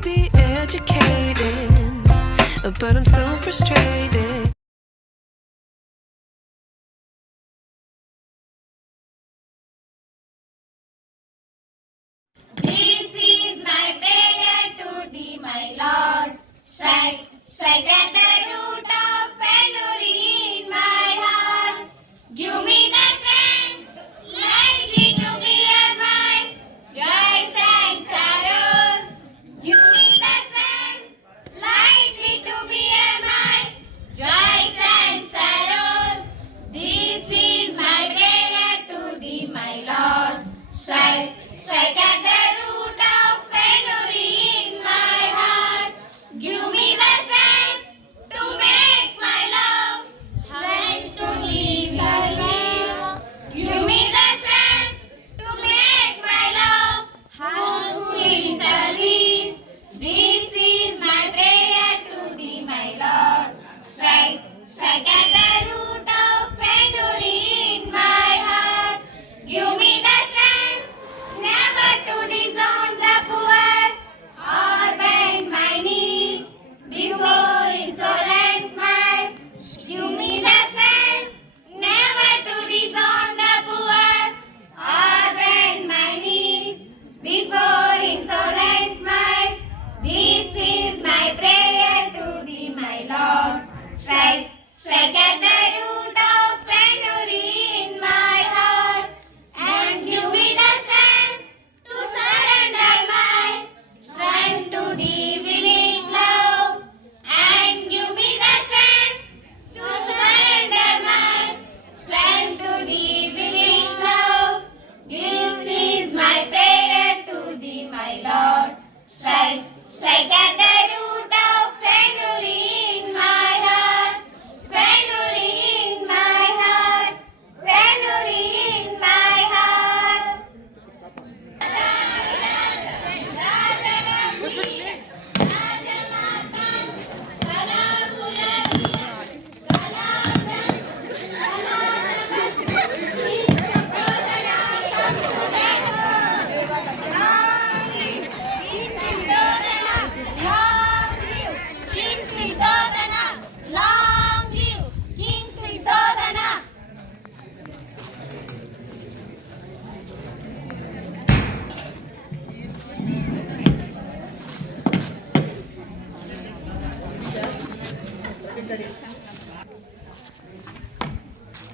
be educated, but I'm so frustrated.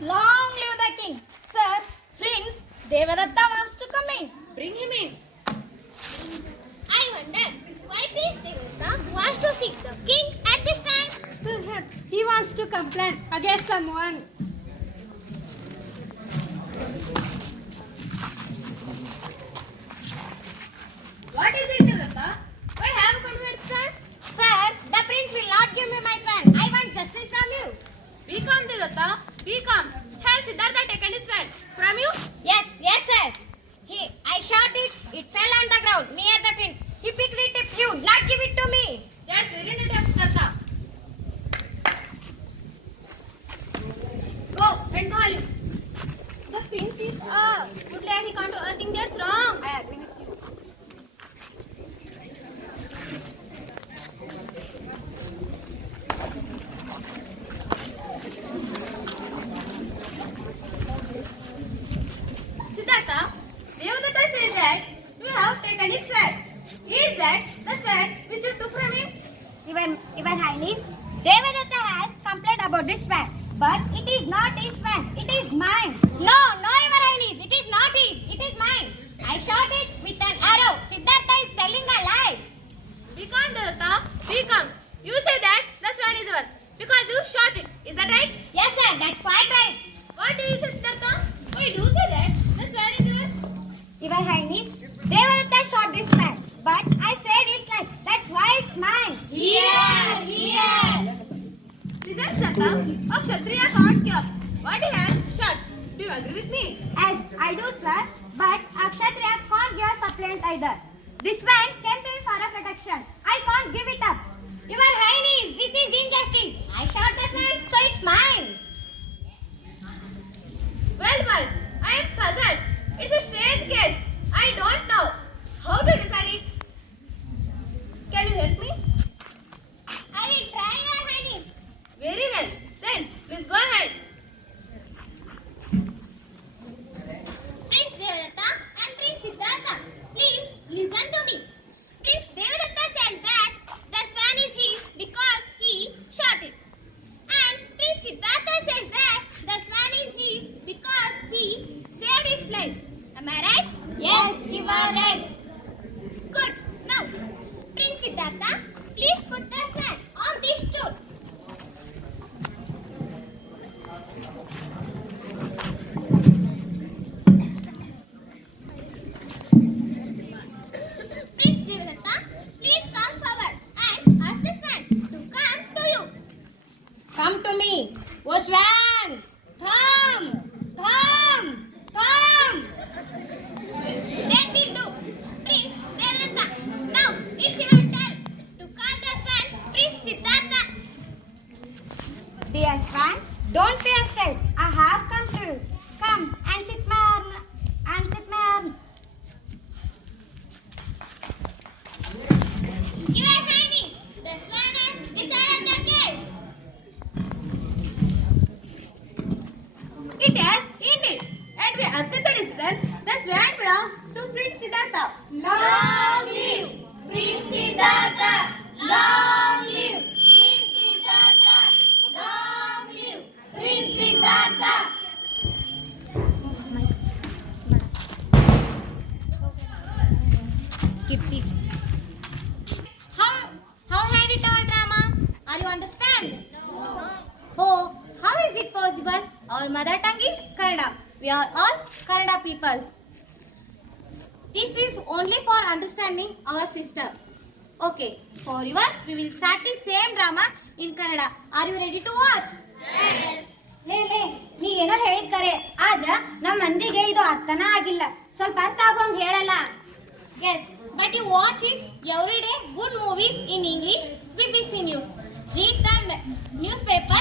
Long live the king. Sir, Prince Devadatta wants to come in. Bring him in. I wonder why Prince Devadatta wants to see the king at this time. Perhaps he wants to complain against someone. What is it, Devadatta? Why have a conference time? Sir, the prince will not give me my fan. I want justice from you. Be calm, Devadatta. Be calm. Has Siddhartha taken his fan from you? Yes, yes, sir. He, I shot it. It fell on the ground near the prince. He picked it up. You not give it to me. That's very naughty of Siddhartha. Go and call him. The prince is up. Good lad, he can't do a thing that's wrong. I agree with you. Siddhartha, Devadatta says that you have taken his sword. Is that the sword which you took from him? Even, even Highness, Devadatta has complained about this fan, but it is not his fan. It is mine. No, no, Your Highness, it is not his. It is mine. I shot it with an arrow. Siddhartha is telling a lie. Calm, Devadatta. Be calm. You say that the sword is yours because you shot it. Is that right? Yes, sir, that's quite right. What do you say, Siddhartha? Why do you say that? The sword is yours. Your Highness, Devadatta shot this man, but I said it's like that's why it's mine. Here, here. Listen, Siddhartha. A Kshatriya can't. What he has shot. Do Devadatta, But Akshatriya can't give a suppliant either. This man can be for a protection. I can't give it up. Your Highness, this is injustice. I shot the man, so it's mine. Dear swan, don't be afraid. I have Kannada. We are all Kannada people. This is only for understanding our sister. Okay, for yours we will start the same drama in Kannada. Are you ready to watch? ಲೇ ಲೇ ನೀ ಏನೋ ಹೇಳಿದ್ ಕರೆ ಆದ್ರ ನಮ್ಮ ಮಂದಿಗೆ ಇದು ಅರ್ಥನ ಆಗಿಲ್ಲ ಸ್ವಲ್ಪ ಅರ್ಥ ಆಗೋಂಗ್ ಹೇಳಲ್ಲ yes but you watch it every day good movies in English BBC news read the newspaper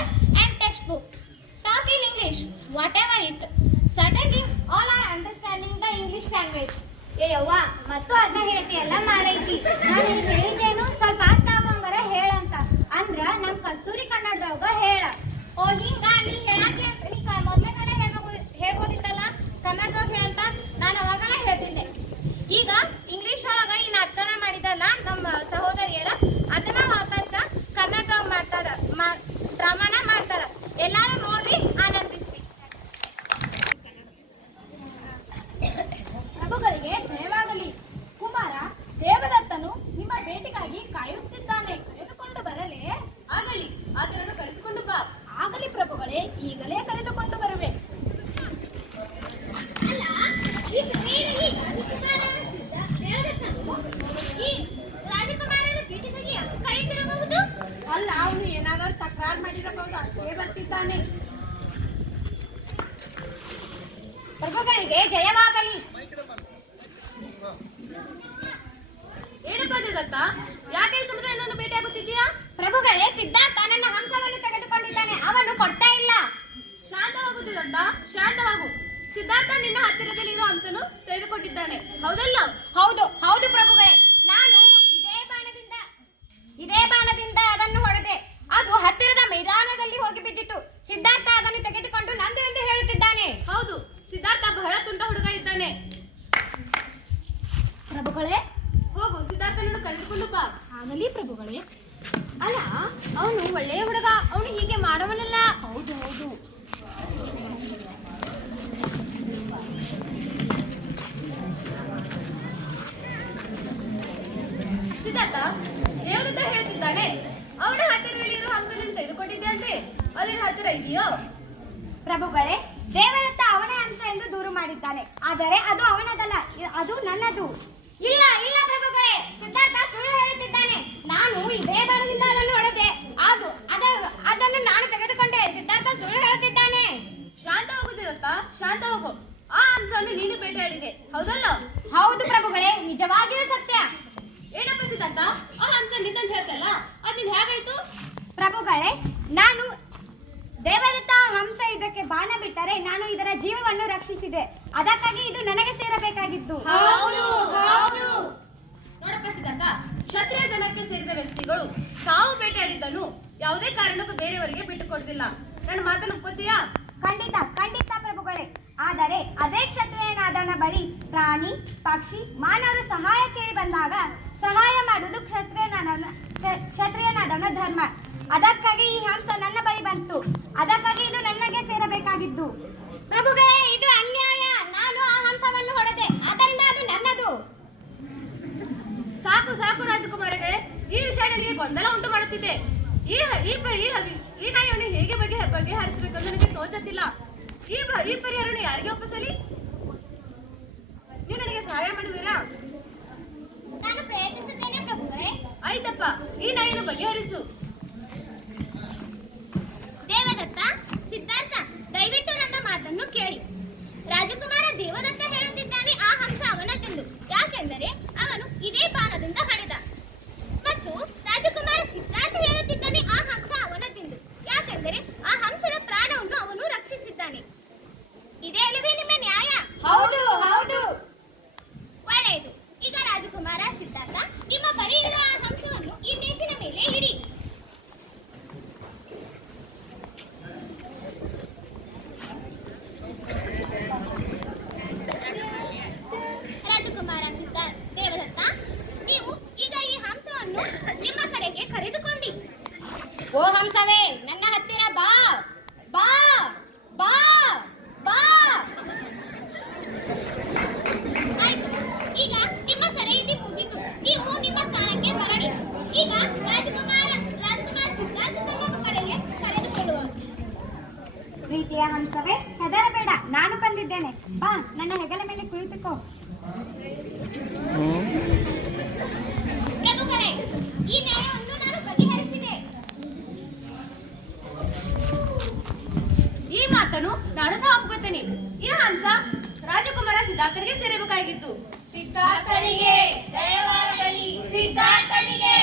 ಯಾಕೆ ನನ್ನನ್ನು ಭೇಟಿಯಾಗುತ್ತಿದ್ದೀಯಾ? ಪ್ರಭುಗಳೇ, ಸಿದ್ಧಾರ್ಥ ನನ್ನ ಹಂಸವನ್ನು ತೆಗೆದುಕೊಂಡಿದ್ದಾನೆ. ಅವನು ಕೊಡ್ತಾ ಇಲ್ಲ. ಶಾಂತವಾಗುತ್ತಿದಂತ ಶಾಂತವಾಗು. ಸಿದ್ಧಾರ್ಥ ನಿನ್ನ ಹತ್ತಿರದಲ್ಲಿ ಇರೋ ಹಂಸನು ತೆಗೆದುಕೊಂಡಿದ್ದಾನೆ. ಹೌದಲ್ಲ? ಹೌದು ಹೌದು ಪ್ರಭುಗಳೇ. ನಾನು ಇದೇ ಬಾಣದಿಂದ ಇದೇ ಬಾಣದಿಂದ ಅದನ್ನು ಹೊಡೆದೆ. ಅದು ಹತ್ತಿರದ ಮೈದಾನದಲ್ಲಿ ಹೋಗಿ ಬಿದ್ದಿತು ಸಿದ್ಧಾರ್ಥ ಅದನ್ನು ತೆಗೆದುಕೊಂಡು ನಂದು ಎಂದು ಹೇಳುತ್ತಿದ್ದಾನೆ. ಹೌದು, ಸಿದ್ಧಾರ್ಥ ಬಹಳ ತುಂಟ ಹುಡುಗ ಇದ್ದಾನೆ. ಪ್ರಭುಗಳೇ ಸಿದ್ಧಾರ್ಥನನ್ನು ಕರೆದುಕೊಂಡು ಬಾ. ಆಗಲಿ ಪ್ರಭುಗಳೇ. ಅಲ್ಲ ಅವನು ಒಳ್ಳೆಯ ಹುಡುಗ ಅವನು ಹೀಗೆ ಮಾಡವನಲ್ಲ. ಹೌದು ಹೌದು. ಸಿದ್ಧಾರ್ಥ ದೇವದತ್ತ ಹೇಳ್ತಿದ್ದಾನೆ. ಅವನ ಹತ್ತಿರದಲ್ಲಿ ಇರೋ ಹಂಸನನ್ನು ತೆಗೆದುಕೊಂಡಿದ್ದೆ ಅಂತೆ ಅದೇನು ಹತ್ತಿರ ಇದೆಯೋ? ಪ್ರಭುಗಳೇ ದೇವದತ್ತ ಅವನೇ ಅಂತ ಎಂದು ದೂರು ಮಾಡಿದ್ದಾನೆ. ಆದರೆ ಅದು ಅವನದಲ್ಲ ಅದು ನನ್ನದು. ಇಲ್ಲ ಇಲ್ಲ ಪ್ರಭುಗಳೇ. ಸಿದ್ಧಾರ್ಥ ಸುಳ್ಳು ಹೇಳುತ್ತಿದ್ದಾನೆ. ನಾನು ಇದೇ ಬಾಣದಿಂದ ಅದನ್ನು ಹೊಡೆದೆ ಅದು ಅದ ಅದನ್ನು ನಾನು ತೆಗೆದುಕೊಂಡೆ. ಸಿದ್ಧಾರ್ಥ ಸುಳ್ಳು ಹೇಳುತ್ತಿದ್ದಾನೆ. ಶಾಂತ ಹೋಗುತ್ತಿದತ್ತ ಶಾಂತ ಹೋಗು. ಆ ಹಂಸವನ್ನು ನೀನು ಬೇಟೆಯಾಡಿದೆ ಹೌದಲ್ಲ? ಹೌದು ಪ್ರಭುಗಳೇ ನಿಜವಾಗಿಯೂ ಸತ್ಯ. ಏನಪ್ಪ ಸಿದ್ಧಾರ್ಥ? ಆ ಹಂಸ ನಿಂತಂತ ಹೇಳ್ತಲ್ಲ ಅದಿನ್ ಹೇಗಾಯ್ತು? ಪ್ರಭುಗಳೇ ನಾನು ದೇವದತ್ತ ಹಂಸ ಇದಕ್ಕೆ ಬಾಣ ಬಿಟ್ಟರೆ ನಾನು ಇದರ ಜೀವವನ್ನು ರಕ್ಷಿಸಿದೆ. ಅದಕ್ಕಾಗಿ ಇದು ನನಗೆ ಸೇರಬೇಕಾಗಿತ್ತು. ನೋಡಪ್ಪ ಕ್ಷತ್ರಿಯ ಜನಕ್ಕೆ ಸೇರಿದ ವ್ಯಕ್ತಿಗಳು ತಾವು ಬೇಟೆಯಾಡಿದ್ದನ್ನು ಯಾವುದೇ ಕಾರಣಕ್ಕೂ ಬೇರೆಯವರಿಗೆ ಬಿಟ್ಟು ಕೊಡುದಿಲ್ಲ ನನ್ನ ಮಾತನ್ನು ಒಪ್ಪುತ್ತೀಯಾ? ಖಂಡಿತ ಖಂಡಿತ ಪ್ರಭುಗಳೇ. ಆದರೆ ಅದೇ ಕ್ಷತ್ರಿಯನಾದವನ ಬಳಿ ಪ್ರಾಣಿ ಪಕ್ಷಿ ಮಾನವರು ಸಹಾಯ ಕೇಳಿ ಬಂದಾಗ ಸಹಾಯ ಮಾಡುವುದು ಕ್ಷತ್ರಿಯನಾದವನ ಕ್ಷತ್ರಿಯನಾದವನ ಧರ್ಮ. ಅದಕ್ಕಾಗಿ ಈ ಹಂಸ ನನ್ನ ಬಂತು. ಅದಕ್ಕಾಗಿ ಇದು ನನಗೆ ಸೇರಬೇಕಾಗಿದ್ದು. ಪ್ರಭುಗಳೇ ಇದು ಅನ್ಯಾಯ. ನಾನು ಆ ಹಂಸವನ್ನು ಹೊಡೆದೆ. ಆದ್ದರಿಂದ ಅದು ನನ್ನದು. ಸಾಕು ಸಾಕು ರಾಜಕುಮಾರಗಳೇ. ಈ ವಿಷಯ ನನಗೆ ಗೊಂದಲ ಉಂಟು ಮಾಡುತ್ತಿದೆ. ಈ ಈ ಈ ಈ ಗಾಯವನ್ನು ಹೇಗೆ ಬಗೆ ಬಗೆಹರಿಸಬೇಕೆಂದು ನನಗೆ ತೋಚುತ್ತಿಲ್ಲ. ಈ ಈ ಪರಿಹಾರವನ್ನು ಯಾರಿಗೆ ಒಪ್ಪಿಸಲಿ? ನೀವು ನನಗೆ ಸಹಾಯ ಮಾಡುವಿರಾ? ನಾನು ಪ್ರಯತ್ನಿಸುತ್ತೇನೆ ನಾಯಿಯನ್ನು ಬಗೆಹರಿಸು. ದೇವದತ್ತ, ಸಿದ್ಧಾರ್ಥ, ದಯವಿಟ್ಟು ನನ್ನ ಮಾತನ್ನು ಕೇಳಿ. ರಾಜಕುಮಾರ ದೇವದತ್ತ ಹೇಳುತ್ತಿದ್ದಾನೆ, ಆ ಹಂಸ ಅವನದೆಂದು ಯಾಕೆಂದರೆ ಅವನು ಇದೇ ಬಾಣದಿಂದ ಹಡೆದ ಇದ್ದೀಯಾ ಹಂಸವೇ? ಹೆದರಬೇಡ ನಾನು ಬಂದಿದ್ದೇನೆ. ಬಾ ನನ್ನ ಹೆಗಲ ಮೇಲೆ ಕುಳಿತುಕೋ. ಈ ನ್ಯಾಯವನ್ನು ನಾನು ಮಾತನ್ನು ನಾನು ಸಹ ಒಪ್ಕೋತೇನೆ ಈ ಹಂಸ ರಾಜಕುಮಾರ ಸಿದ್ಧಾರ್ಥನಿಗೆ ಸೇರಬೇಕಾಗಿತ್ತು ಸಿದ್ಧಾರ್ಥನಿಗೆ ಜಯವಾಗಲಿ. ಸಿದ್ಧಾರ್ಥನಿಗೆ.